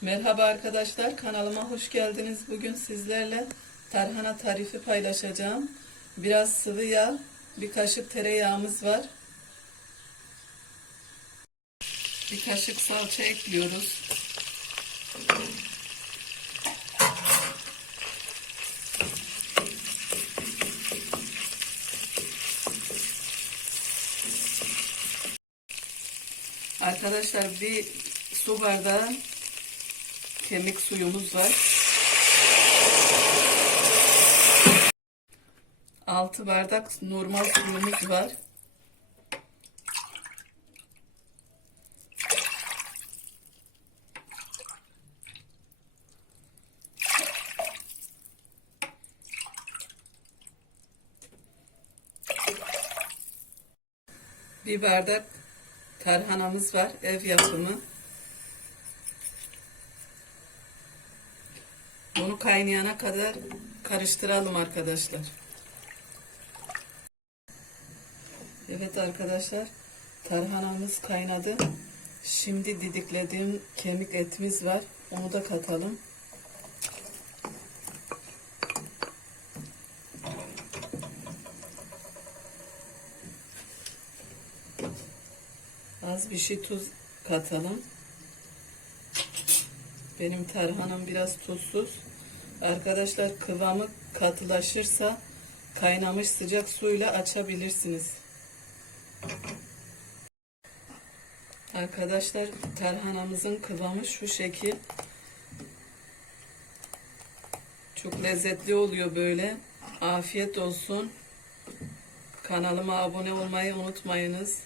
Merhaba arkadaşlar, kanalıma hoş geldiniz. Bugün sizlerle tarhana tarifi paylaşacağım. Biraz sıvı yağ, bir kaşık tereyağımız var. Bir kaşık salça ekliyoruz. Arkadaşlar bir su bardağı kemik suyumuz var. 6 bardak normal suyumuz var. Bir bardak tarhanamız var, ev yapımı. Bunu kaynayana kadar karıştıralım arkadaşlar. Evet arkadaşlar, tarhanamız kaynadı. Şimdi didiklediğim kemik etimiz var. Onu da katalım. Az bir şey tuz katalım. Benim tarhanam biraz tuzsuz. Arkadaşlar kıvamı katılaşırsa kaynamış sıcak suyla açabilirsiniz. Arkadaşlar tarhanamızın kıvamı şu şekil. Çok lezzetli oluyor böyle. Afiyet olsun. Kanalıma abone olmayı unutmayınız.